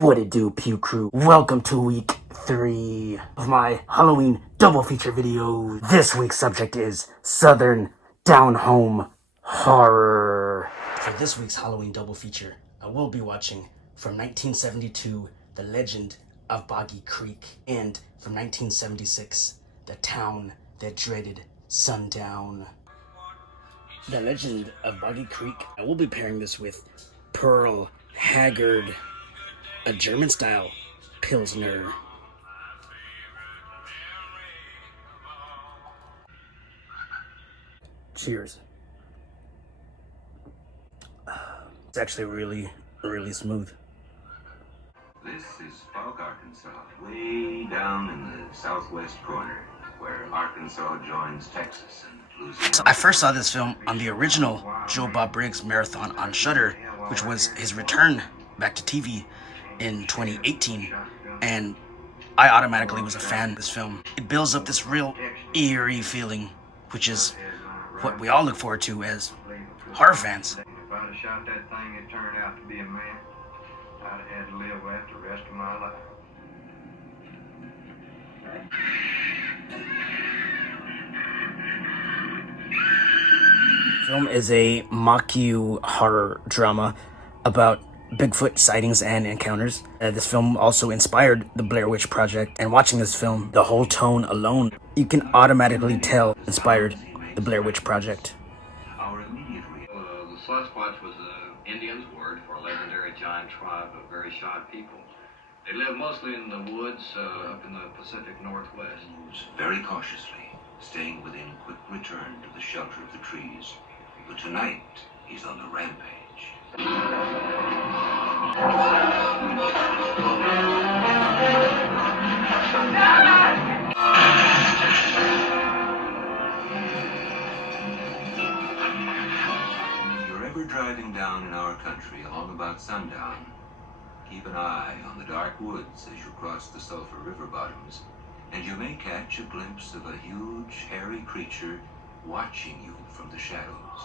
What it do, Puke Crew? Welcome to week 3 of my Halloween double feature video. This week's subject is Southern Down Home Horror. For this week's Halloween double feature, I will be watching from 1972, The Legend of Boggy Creek, and from 1976, The Town That Dreaded Sundown. The Legend of Boggy Creek, I will be pairing this with Pearl Haggard, a German-style Pilsner. Cheers. It's actually really smooth. This is Falk, Arkansas, way down in the southwest corner, where Arkansas joins Texas and Louisiana. So I first saw this film on the original Joe Bob Briggs marathon on Shudder, which was his return back to TV in 2018, and I automatically was a fan of this film. It builds up this real eerie feeling, which is what we all look forward to as horror fans. If I'd have shot that thing and turned out to be a man, I'd have had to live with that the rest of my life. The film is a mock-you horror drama about Bigfoot sightings and encounters. This film also inspired the Blair Witch Project, and watching this film, the whole tone alone, you can automatically tell inspired the Blair Witch Project. The Sasquatch was an Indian's word for a legendary giant tribe of very shy people. They live mostly in the woods up in the Pacific Northwest. Very cautiously, staying within quick return to the shelter of the trees. But tonight, he's on the rampage. If you're ever driving down in our country along about sundown, keep an eye on the dark woods as you cross the Sulphur River bottoms, and you may catch a glimpse of a huge, hairy creature watching you from the shadows.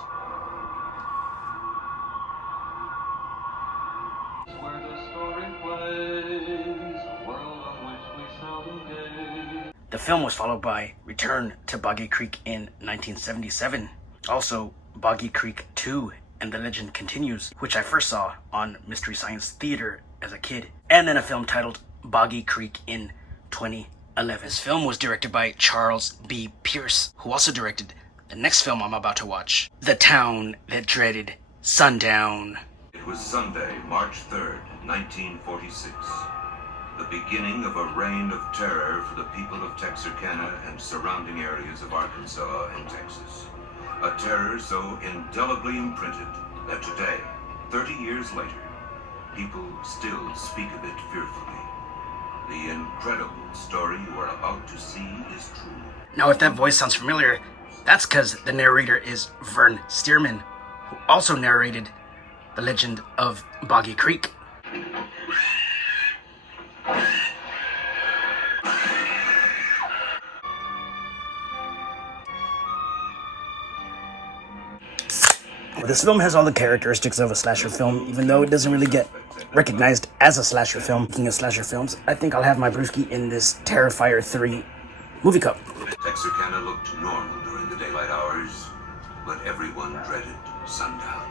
Where the story plays, a world on which we seldom gaze. The film was followed by Return to Boggy Creek in 1977. Also, Boggy Creek 2 and The Legend Continues, which I first saw on Mystery Science Theater as a kid. And then a film titled Boggy Creek in 2011. This film was directed by Charles B. Pierce, who also directed the next film I'm about to watch, The Town That Dreaded Sundown. It was Sunday, March 3rd, 1946. The beginning of a reign of terror for the people of Texarkana and surrounding areas of Arkansas and Texas. A terror so indelibly imprinted that today, 30 years later, people still speak of it fearfully. The incredible story you are about to see is true. Now, if that voice sounds familiar, that's because the narrator is Vern Stearman, who also narrated The Legend of Boggy Creek. This film has all the characteristics of a slasher film, even though it doesn't really get recognized as a slasher film. Speaking of slasher films, I think I'll have my brewski in this Terrifier 3 movie cup. Texarkana looked normal during the daylight hours, but everyone dreaded sundown.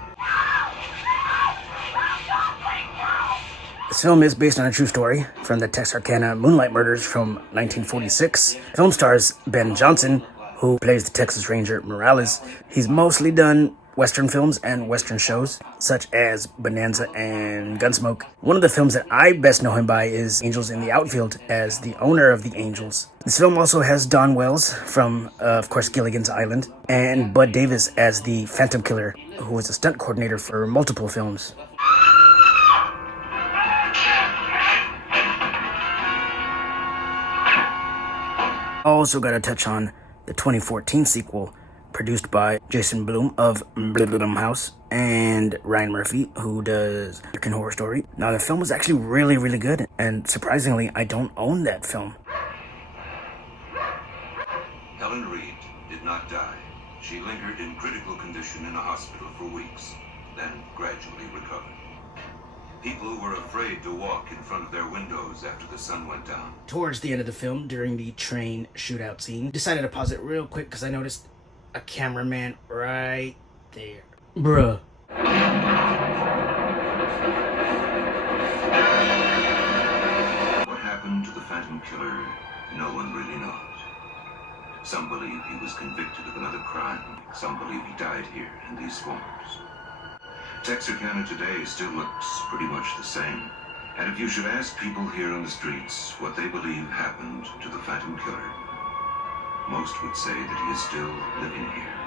This film is based on a true story from the Texarkana Moonlight Murders from 1946. The film stars Ben Johnson, who plays the Texas Ranger Morales. He's mostly done Western films and Western shows, such as Bonanza and Gunsmoke. One of the films that I best know him by is Angels in the Outfield, as the owner of the Angels. This film also has Don Wells from, of course, Gilligan's Island, and Bud Davis as the Phantom Killer, who was a stunt coordinator for multiple films. Also got to touch on the 2014 sequel, produced by Jason Blum of Blumhouse and Ryan Murphy, who does American Horror Story. Now, the film was actually really good, and surprisingly, I don't own that film. Helen Reed did not die. She lingered in critical condition in a hospital for weeks, then gradually recovered. People were afraid to walk in front of their windows after the sun went down. Towards the end of the film, during the train shootout scene, decided to pause it real quick because I noticed a cameraman right there. Bruh. What happened to the Phantom Killer, no one really knows. Some believe he was convicted of another crime. Some believe he died here in these swamps. Texarkana today still looks pretty much the same. And if you should ask people here on the streets what they believe happened to the Phantom Killer, most would say that he is still living here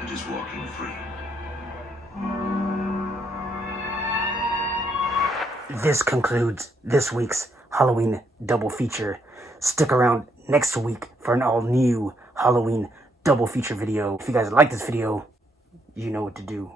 and is walking free. This concludes this week's Halloween double feature. Stick around next week for an all-new Halloween double feature video. If you guys like this video, you know what to do.